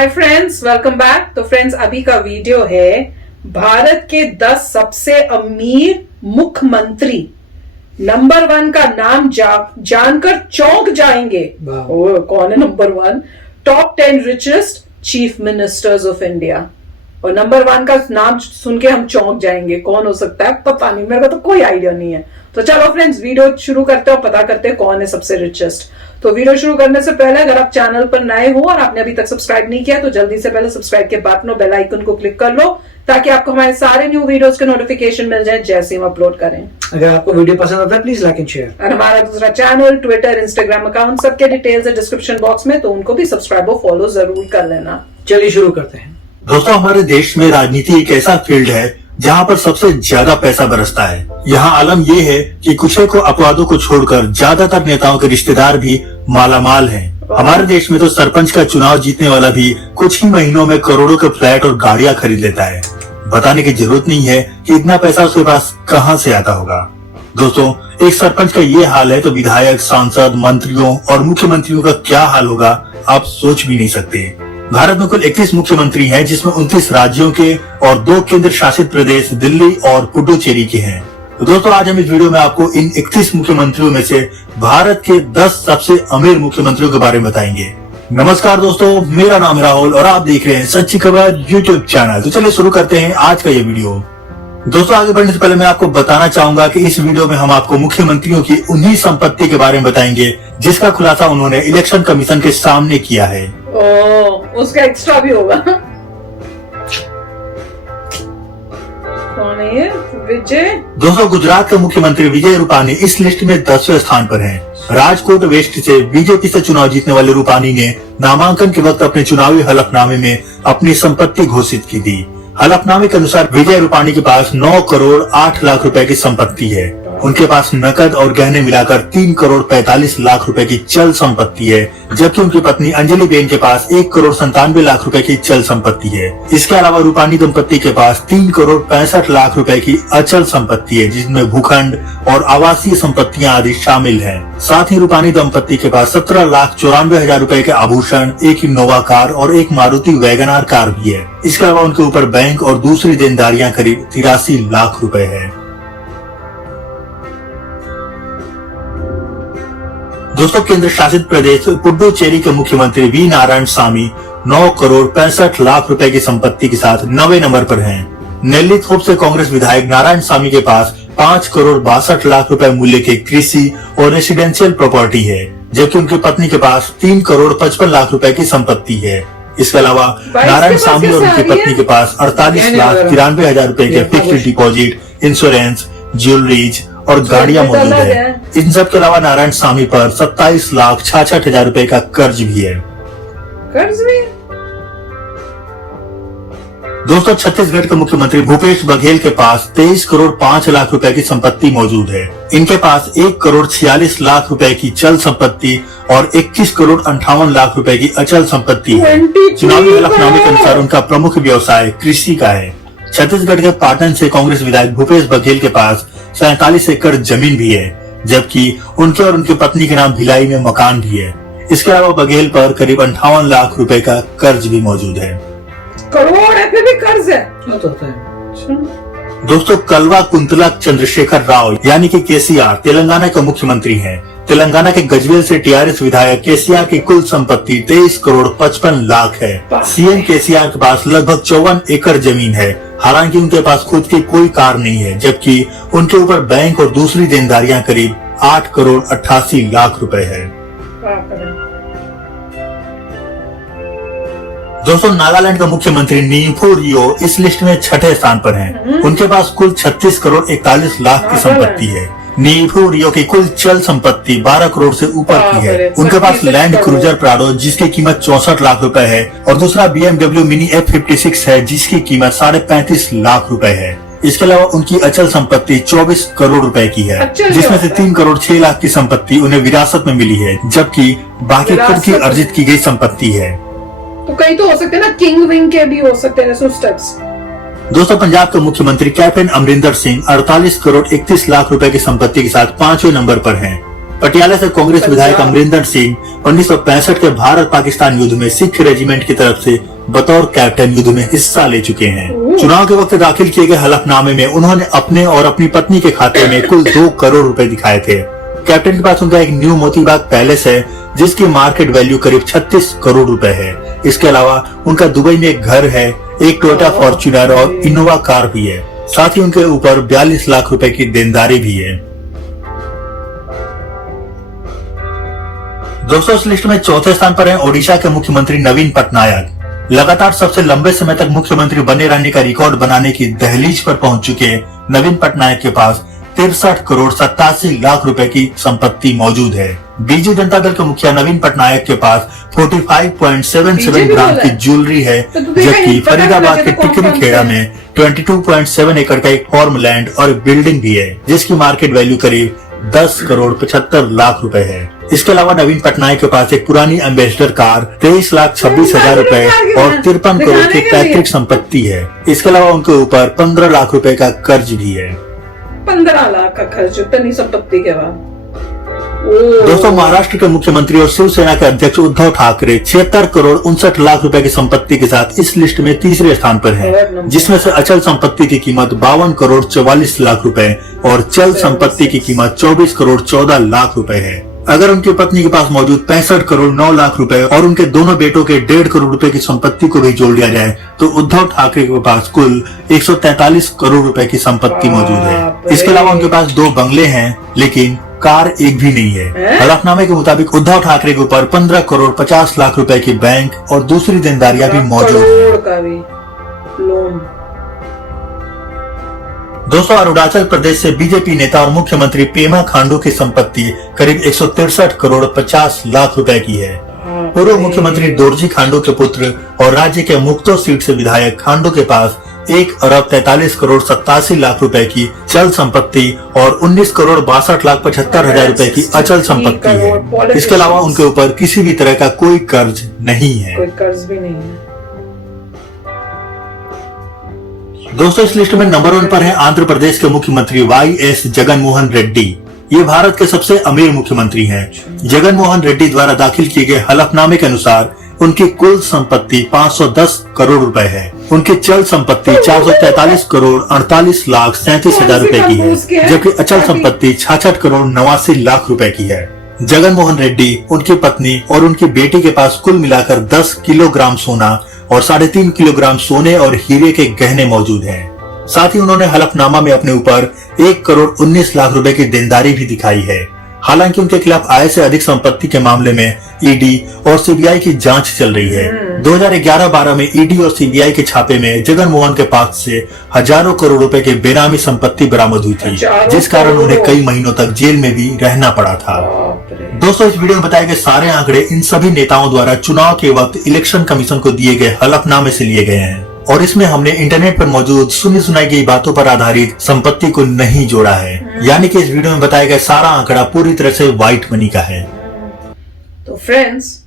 Hi friends, welcome back. तो friends, अभी का वीडियो है भारत के 10 सबसे अमीर मुख्यमंत्री। नंबर 1 का नाम जानकर चौंक जाएंगे। कौन है number 1? Top 10 richest chief ministers of India. और नंबर 1 का नाम सुन के हम चौंक जाएंगे। कौन हो सकता है पता नहीं, मेरे को तो कोई आइडिया नहीं है। तो चलो फ्रेंड्स, वीडियो शुरू करते हैं और पता करते हैं कौन है सबसे रिचेस्ट। तो वीडियो शुरू करने से पहले अगर आप चैनल पर नए हो और आपने अभी तक सब्सक्राइब नहीं किया तो जल्दी से पहले सब्सक्राइब के बटन और बेल आइकन को क्लिक कर लो ताकि आपको हमारे सारे न्यू वीडियोस के नोटिफिकेशन मिल जाए जैसे हम अपलोड करें। अगर आपको वीडियो पसंद आता है प्लीज लाइक एंड शेयर। और हमारा दूसरा चैनल, ट्विटर, इंस्टाग्राम अकाउंट सबके डिटेल्स है डिस्क्रिप्शन बॉक्स में, तो उनको भी सब्सक्राइब और फॉलो जरूर कर लेना। चलिए शुरू करते हैं। दोस्तों, हमारे देश में राजनीति एक ऐसा फील्ड है जहाँ पर सबसे ज्यादा पैसा बरसता है। यहाँ आलम ये है कि कुछ अपवादों को छोड़कर ज्यादातर नेताओं के रिश्तेदार भी मालामाल हैं। हमारे देश में तो सरपंच का चुनाव जीतने वाला भी कुछ ही महीनों में करोड़ों के फ्लैट और गाड़ियां खरीद लेता है। बताने की जरूरत नहीं है कि इतना पैसा उसके पास कहाँ से आता होगा। दोस्तों, एक सरपंच का ये हाल है तो विधायक, सांसद, मंत्रियों और मुख्यमंत्रियों का क्या हाल होगा आप सोच भी नहीं सकते। भारत में कुल 31 मुख्यमंत्री हैं, जिसमें 29 राज्यों के और 2 केंद्र शासित प्रदेश दिल्ली और पुडुचेरी के हैं। तो दोस्तों, आज हम इस वीडियो में आपको इन 31 मुख्यमंत्रियों में से भारत के 10 सबसे अमीर मुख्यमंत्रियों के बारे में बताएंगे। नमस्कार दोस्तों, मेरा नाम है राहुल और आप देख रहे हैं सच्ची खबर यूट्यूब चैनल। तो चलिए शुरू करते हैं आज का ये वीडियो। दोस्तों, आगे बढ़ने से पहले मैं आपको बताना चाहूंगा कि इस वीडियो में हम आपको मुख्यमंत्रियों की उन्हीं संपत्ति के बारे में बताएंगे जिसका खुलासा उन्होंने इलेक्शन कमीशन के सामने किया है। उसका एक्स्ट्रा भी होगा। कौन है ये? विजय। दोस्तों, गुजरात के मुख्यमंत्री विजय रूपानी इस लिस्ट में 10वें स्थान पर हैं। राजकोट वेस्ट से बीजेपी से चुनाव जीतने वाले रूपानी ने नामांकन के वक्त अपने चुनावी हलफनामे में अपनी संपत्ति घोषित की थी। हलफनामे के अनुसार विजय रूपानी के पास 9 करोड़ 8 लाख रुपए की संपत्ति है। उनके पास नकद और गहने मिलाकर 3 करोड़ 45 लाख रुपए की चल संपत्ति है, जबकि उनकी पत्नी अंजलि बेन के पास 1 करोड़ 97 लाख रुपए की चल संपत्ति है। इसके अलावा रूपानी दंपत्ति के पास 3 करोड़ 65 लाख रुपए की अचल संपत्ति है, जिसमें भूखंड और आवासीय संपत्तियां आदि शामिल हैं। साथ ही रूपानी दंपत्ति के पास 17,94,000 रुपए के आभूषण, एक इनोवा कार और एक मारुति वैगनार कार भी है। इसके अलावा उनके ऊपर बैंक और दूसरी देनदारियां करीब 83 लाख रुपए है। दोस्तों, केंद्र शासित प्रदेश पुडुचेरी के मुख्यमंत्री वी नारायण स्वामी 9 करोड़ 65 लाख रुपए की संपत्ति के साथ 9वें नंबर पर हैं। नेल्लीथोप से कांग्रेस विधायक नारायण स्वामी के पास 5 करोड़ 62 लाख रुपए मूल्य के कृषि और रेसिडेंशियल प्रॉपर्टी है, जबकि उनकी पत्नी के पास 3 करोड़ 55 लाख रुपए की संपत्ति है। इसके अलावा नारायण स्वामी और उनकी पत्नी के पास 48,93,000 रुपए के फिक्स्ड डिपॉजिट, इंश्योरेंस, ज्वेलरीज और गाड़ियां मौजूद है। इन सब के अलावा नारायण स्वामी पर 27,66,000 रुपए का कर्ज भी है। कर्ज भी? दोस्तों, छत्तीसगढ़ के मुख्यमंत्री भूपेश बघेल के पास 23 करोड़ 5 लाख रुपए की संपत्ति मौजूद है। इनके पास 1 करोड़ 46 लाख रुपए की चल संपत्ति और 21 करोड़ 58 लाख रुपए की अचल संपत्ति है। चुनावी हलफनामे के अनुसार उनका प्रमुख व्यवसाय कृषि का है। छत्तीसगढ़ के पाटन से कांग्रेस विधायक भूपेश बघेल के पास 47 एकड़ जमीन भी है, जबकि उनके और उनकी पत्नी के नाम भिलाई में मकान भी है। इसके अलावा बघेल पर करीब 58 लाख रुपए का कर्ज भी मौजूद है। करोड़ है फिर भी कर्ज है? क्या होता है? दोस्तों, कलवा कुंतला चंद्रशेखर राव यानी कि केसीआर तेलंगाना के मुख्यमंत्री हैं। तेलंगाना के गजवेल से टीआरएस विधायक केसीआर की कुल संपत्ति 23 करोड़ 55 लाख है। सीएम केसीआर के पास लगभग 54 एकड़ जमीन है। हालांकि उनके पास खुद की कोई कार नहीं है, जबकि उनके ऊपर बैंक और दूसरी देनदारियां करीब 8 करोड़ 88 लाख रुपए है। दोस्तों, नागालैंड का मुख्यमंत्री नीफू रियो इस लिस्ट में 6ठे स्थान पर हैं। उनके पास कुल 36 करोड़ 41 लाख की संपत्ति है। नीफू रियो की कुल चल संपत्ति 12 करोड़ से ऊपर की है। उनके पास लैंड क्रूजर प्राडो जिसकी कीमत 64 लाख रुपए है और दूसरा BMW मिनी F56 है जिसकी कीमत 35.5 लाख रुपए है। इसके अलावा उनकी अचल संपत्ति 24 करोड़ रुपए की है, जिसमें से 3 करोड़ 6 लाख की संपत्ति उन्हें विरासत में मिली है, जबकि बाकी खुद की अर्जित की गई संपत्ति है। तो कहीं तो हो सकते हैं ना, किंग विंग के भी हो सकते हैं स्टेप्स। दोस्तों, पंजाब के मुख्यमंत्री कैप्टन अमरिंदर सिंह 48 करोड़ 31 लाख रुपए की संपत्ति के साथ 5वें नंबर पर हैं। पटियाला से कांग्रेस विधायक अमरिंदर सिंह 1965 के भारत पाकिस्तान युद्ध में सिख रेजिमेंट की तरफ से बतौर कैप्टन युद्ध में हिस्सा ले चुके हैं। चुनाव के वक्त दाखिल किए गए हलफनामे में उन्होंने अपने और अपनी पत्नी के खाते में कुल 2 करोड़ रुपए दिखाए थे। कैप्टन के पास उनका एक न्यू मोतीबाग पैलेस है जिसकी मार्केट वैल्यू करीब 36 करोड़ रुपए है। इसके अलावा उनका दुबई में एक घर है, एक टोयोटा फॉर्च्यूनर और इनोवा कार भी है। साथ ही उनके ऊपर 42 लाख रुपए की देनदारी भी है। दोस्तों, इस लिस्ट में चौथे स्थान पर है ओडिशा के मुख्यमंत्री नवीन पटनायक। लगातार सबसे लंबे समय तक मुख्यमंत्री बने रहने का रिकॉर्ड बनाने की दहलीज पर पहुंच चुके नवीन पटनायक के पास 63 करोड़ 87 लाख रुपए की संपत्ति मौजूद है। बीजू जनता दल के मुखिया नवीन पटनायक के पास 45.77 ग्राम की ज्वेलरी है, जबकि फरीदाबाद के टिकरी खेड़ा में 22.7 एकड़ का एक फार्म लैंड और बिल्डिंग भी है जिसकी मार्केट वैल्यू करीब 10 करोड़ 75 लाख रुपए है। इसके अलावा नवीन पटनायक के पास एक पुरानी एम्बेसडर कार 23,26,000 रुपए और 53 करोड़ की पैतृक संपत्ति है। इसके अलावा उनके ऊपर 15 लाख रुपए का कर्ज भी है। 15 लाख का खर्च उतनी संपत्ति के बाद। दोस्तों, महाराष्ट्र के मुख्यमंत्री और शिवसेना के अध्यक्ष उद्धव ठाकरे 76 करोड़ 59 लाख रुपए की संपत्ति के साथ इस लिस्ट में तीसरे स्थान पर हैं, जिसमें से अचल संपत्ति की कीमत 52 करोड़ 44 लाख रुपए और चल संपत्ति की कीमत 24 करोड़ 14 लाख रुपए है। अगर उनकी पत्नी के पास मौजूद 65 करोड़ 9 लाख रुपए और उनके दोनों बेटों के 1.5 करोड़ रुपए की संपत्ति को भी जोड़ लिया जाए तो उद्धव ठाकरे के पास कुल 143 करोड़ रुपए की संपत्ति मौजूद है। इसके अलावा उनके पास 2 बंगले हैं, लेकिन कार एक भी नहीं है। हलफनामे के मुताबिक उद्धव ठाकरे के ऊपर 15 करोड़ 50 लाख रुपए की बैंक और दूसरी देनदारियां भी मौजूद हैं। दोस्तों, अरुणाचल प्रदेश से बीजेपी नेता और मुख्यमंत्री पेमा खांडू की संपत्ति करीब 163 करोड़ 50 लाख रुपए की है। पूर्व मुख्यमंत्री दोरजी खांडू के पुत्र और राज्य के मुक्तो सीट से विधायक खांडू के पास 1 अरब 43 करोड़ 87 लाख रुपए की चल संपत्ति और 19 करोड़ 62 लाख 75 हजार रुपए की अचल संपत्ति है। इसके अलावा उनके ऊपर किसी भी तरह का कोई कर्ज नहीं है। कोई कर्ज भी नहीं है। दोस्तों, इस लिस्ट में नंबर 1 पर है आंध्र प्रदेश के मुख्यमंत्री वाई.एस. जगनमोहन रेड्डी। ये भारत के सबसे अमीर मुख्यमंत्री हैं। जगनमोहन रेड्डी द्वारा दाखिल किए गए हलफनामे के अनुसार उनकी कुल संपत्ति 510 करोड़ रुपए है। उनकी चल संपत्ति 443 करोड़ 48 लाख 37 हजार रुपए की है, जबकि अचल संपत्ति 66 करोड़ 89 लाख रुपए की है। जगनमोहन रेड्डी, उनकी पत्नी और उनकी बेटी के पास कुल मिलाकर 10 किलोग्राम सोना और 3.5 किलोग्राम सोने और हीरे के गहने मौजूद हैं। साथ ही उन्होंने हलफनामा में अपने ऊपर 1 करोड़ 19 लाख रुपए की देनदारी भी दिखाई है। हालांकि उनके खिलाफ आय से अधिक संपत्ति के मामले में ईडी और सीबीआई की जांच चल रही है। 2011-12 में ईडी और सीबीआई के छापे में जगनमोहन के पास से हजारों करोड़ रुपए की बेनामी संपत्ति बरामद हुई थी, जिस कारण उन्हें कई महीनों तक जेल में भी रहना पड़ा था। दोस्तों, इस वीडियो में बताए गए सारे आंकड़े इन सभी नेताओं द्वारा चुनाव के वक्त इलेक्शन कमीशन को दिए गए हलफनामे से लिए गए हैं और इसमें हमने इंटरनेट पर मौजूद सुनी सुनाई गई बातों पर आधारित संपत्ति को नहीं जोड़ा है। यानी कि इस वीडियो में बताया गया सारा आंकड़ा पूरी तरह से व्हाइट मनी का है। तो फ्रेंड्स,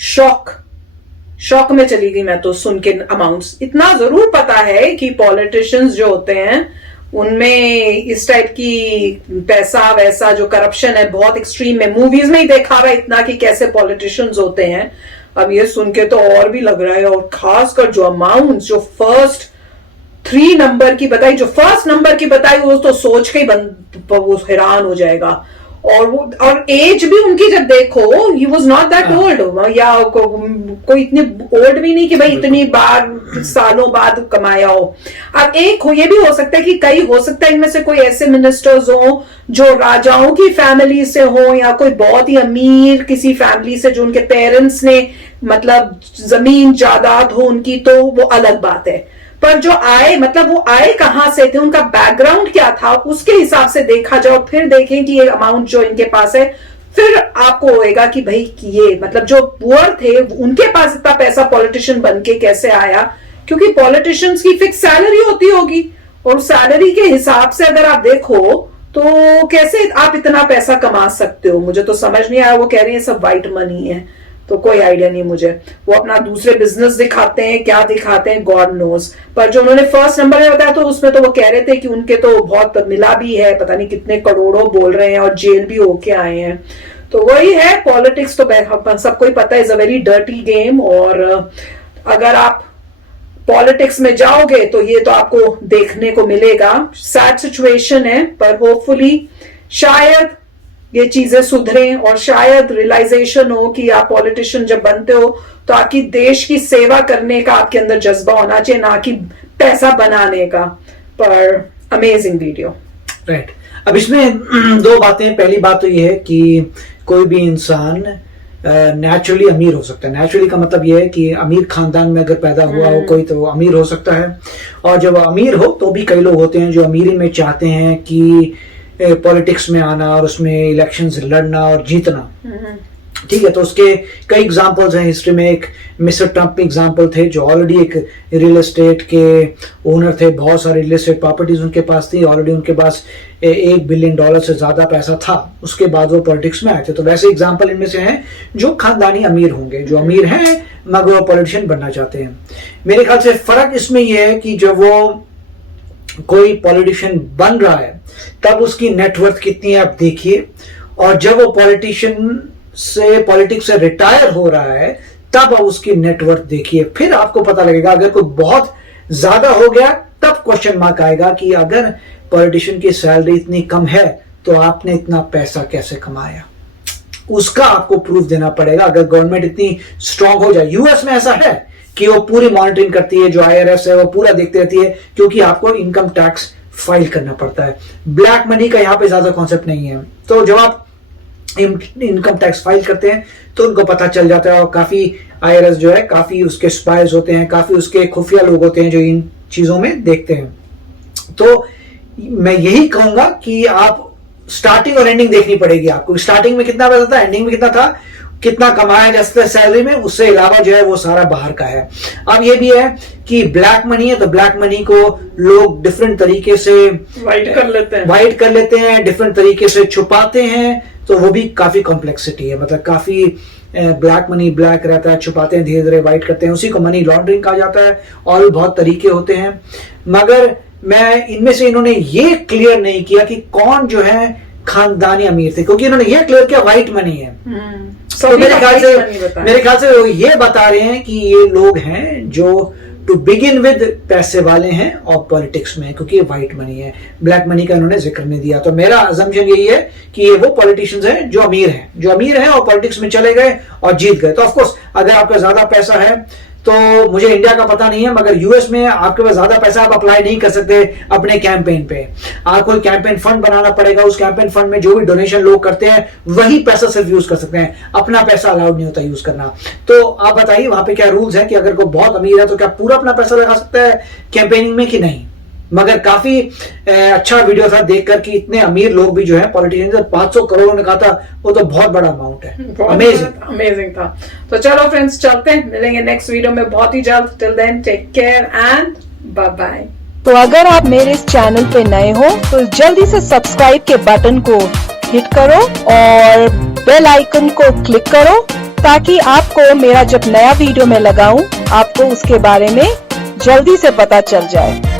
शॉक में चली गई मैं तो सुन के अमाउंट्स। इतना जरूर पता है कि पॉलिटिशियंस जो होते हैं उनमें इस टाइप की पैसा वैसा जो करप्शन है बहुत एक्सट्रीम में, मूवीज में ही देखा हुआ इतना कि कैसे पॉलिटिशियंस होते हैं। अब ये सुन के तो और भी लग रहा है, और खासकर जो अमाउंट जो फर्स्ट 3 नंबर की बताई, जो फर्स्ट नंबर की बताई, वो तो सोच के ही वो हैरान हो जाएगा। और एज भी उनकी जब देखो, he was not that old, या कोई इतनी ओल्ड भी नहीं कि भाई इतनी बार सालों बाद कमाया हो। अब एक हो ये भी हो सकता है कि कई हो सकता है इनमें से कोई ऐसे मिनिस्टर्स हो जो राजाओं की फैमिली से हो, या कोई बहुत ही अमीर किसी फैमिली से जो उनके पेरेंट्स ने मतलब जमीन जायदाद हो उनकी, तो वो अलग बात है। पर जो आए, मतलब वो आए कहां से थे, उनका बैकग्राउंड क्या था, उसके हिसाब से देखा जाओ, फिर देखें कि ये अमाउंट जो इनके पास है, फिर आपको होएगा कि भाई ये मतलब जो पुअर थे उनके पास इतना पैसा पॉलिटिशियन बन के कैसे आया। क्योंकि पॉलिटिशियंस की फिक्स सैलरी होती होगी, और सैलरी के हिसाब से अगर आप देखो तो कैसे आप इतना पैसा कमा सकते हो, मुझे तो समझ नहीं आया। वो कह रहे हैं सब व्हाइट मनी है, तो कोई आइडिया नहीं मुझे। वो अपना दूसरे बिजनेस दिखाते हैं, क्या दिखाते हैं गॉड नोज। पर जो उन्होंने फर्स्ट नंबर में बताया तो उसमें तो वो कह रहे थे कि उनके तो बहुत मिला भी है, पता नहीं कितने करोड़ों बोल रहे हैं, और जेल भी होके आए हैं। तो वही है, पॉलिटिक्स तो सबको ही पता है, is a very dirty game. और अगर आप पॉलिटिक्स में जाओगे तो ये तो आपको देखने को मिलेगा। सैड सिचुएशन है, पर होपफुली शायद ये चीजें सुधरें और शायद रियलाइजेशन हो कि आप पॉलिटिशियन जब बनते हो तो आपकी देश की सेवा करने का आपके अंदर जज्बा होना चाहिए, ना कि पैसा बनाने का। पर अमेजिंग वीडियो। राइट। अब इसमें दो बातें। पहली बात तो ये है कि कोई भी इंसान नेचुरली अमीर हो सकता है। नेचुरली का मतलब ये है कि अमीर खानदान में अगर पैदा हुआ हो कोई तो वो अमीर हो सकता है। और जब अमीर हो तो भी कई लोग होते हैं जो अमीरी में चाहते हैं कि पॉलिटिक्स में आना और उसमें इलेक्शंस लड़ना और जीतना। ठीक है, तो उसके कई एग्जांपल्स हैं हिस्ट्री में। एक मिस्टर ट्रंप एग्जांपल थे जो ऑलरेडी एक रियल एस्टेट के ओनर थे, बहुत सारे रियल एस्टेट प्रॉपर्टीज उनके पास थी, ऑलरेडी उनके पास $1 बिलियन से ज्यादा पैसा था, उसके बाद वो पॉलिटिक्स में आए थे। तो वैसे एग्जांपल इनमें से हैं जो खानदानी अमीर होंगे, जो अमीर हैं मगर वो पॉलिटिशियन बनना चाहते हैं। मेरे ख्याल से फर्क इसमें यह है कि जब वो कोई पॉलिटिशियन बन रहा है तब उसकी नेटवर्थ कितनी है आप देखिए, और जब वो पॉलिटिक्स से रिटायर हो रहा है तब आप उसकी नेटवर्थ देखिए, फिर आपको पता लगेगा। अगर कोई बहुत ज्यादा हो गया तब क्वेश्चन मार्क आएगा कि अगर पॉलिटिशियन की सैलरी इतनी कम है तो आपने इतना पैसा कैसे कमाया, उसका आपको प्रूफ देना पड़ेगा। अगर गवर्नमेंट इतनी स्ट्रांग हो जाए, यूएस में ऐसा है कि वो पूरी मॉनिटरिंग करती है, जो IRS है वो पूरा देखती रहती है, क्योंकि आपको इनकम टैक्स फाइल करना पड़ता है। ब्लैक मनी का यहाँ पे ज्यादा कॉन्सेप्ट नहीं है। तो जब आप इनकम टैक्स फाइल करते हैं तो उनको पता चल जाता है, और काफी IRS जो है काफी उसके स्पाइज होते हैं, काफी उसके खुफिया लोग होते हैं जो इन चीजों में देखते हैं। तो मैं यही कहूंगा कि आप स्टार्टिंग और एंडिंग देखनी पड़ेगी आपको। स्टार्टिंग में कितना पैसा था, एंडिंग में कितना था, कितना कमाया जा सकता है सैलरी में, उससे अलावा जो है वो सारा बाहर का है। अब ये भी है कि ब्लैक मनी है तो ब्लैक मनी को लोग डिफरेंट तरीके से वाइट कर लेते हैं, डिफरेंट तरीके से छुपाते हैं। तो वो भी काफी कॉम्प्लेक्सिटी है, मतलब काफी ब्लैक मनी ब्लैक रहता है, छुपाते हैं, धीरे धीरे वाइट करते हैं, उसी को मनी लॉन्ड्रिंग कहा जाता है। और भी बहुत तरीके होते हैं, मगर मैं इनमें से इन्होंने ये क्लियर नहीं किया कि कौन जो है खानदानी अमीर थे, क्योंकि इन्होंने ये क्लियर किया व्हाइट मनी है। तो मेरे ख्याल से वो ये बता रहे हैं कि ये लोग हैं जो टू बिगिन विद पैसे वाले हैं और पॉलिटिक्स में, क्योंकि ये व्हाइट मनी है, ब्लैक मनी का इन्होंने जिक्र नहीं दिया। तो मेरा अजम्पशन यही है कि ये वो पॉलिटिशियंस हैं जो अमीर हैं और पॉलिटिक्स में चले गए और जीत गए। तो ऑफकोर्स अगर आपका ज्यादा पैसा है, तो मुझे इंडिया का पता नहीं है, मगर यूएस में आपके पास ज्यादा पैसा आप अप्लाई नहीं कर सकते अपने कैंपेन पे। आपको कैंपेन फंड बनाना पड़ेगा, उस कैंपेन फंड में जो भी डोनेशन लोग करते हैं वही पैसा सिर्फ यूज कर सकते हैं, अपना पैसा अलाउड नहीं होता यूज करना। तो आप बताइए वहां पे क्या रूल्स है कि अगर कोई बहुत अमीर है तो क्या पूरा अपना पैसा लगा सकता है कैंपेनिंग में कि नहीं। मगर काफी अच्छा वीडियो था देखकर कि इतने अमीर लोग भी जो है पॉलिटिशियन, 500 करोड़ ने कहा था, वो तो बहुत बड़ा अमाउंट है। अमेजिंग था। तो चलो फ्रेंड्स, चलते हैं, मिलेंगे नेक्स्ट वीडियो में बहुत ही जल्द। Till then take care and bye bye. तो अगर आप मेरे इस चैनल पे नए हो तो जल्दी से सब्सक्राइब के बटन को हिट करो और बेल आइकन को क्लिक करो, ताकि आपको मेरा जब नया वीडियो मैं लगाऊं आपको उसके बारे में जल्दी से पता चल जाए।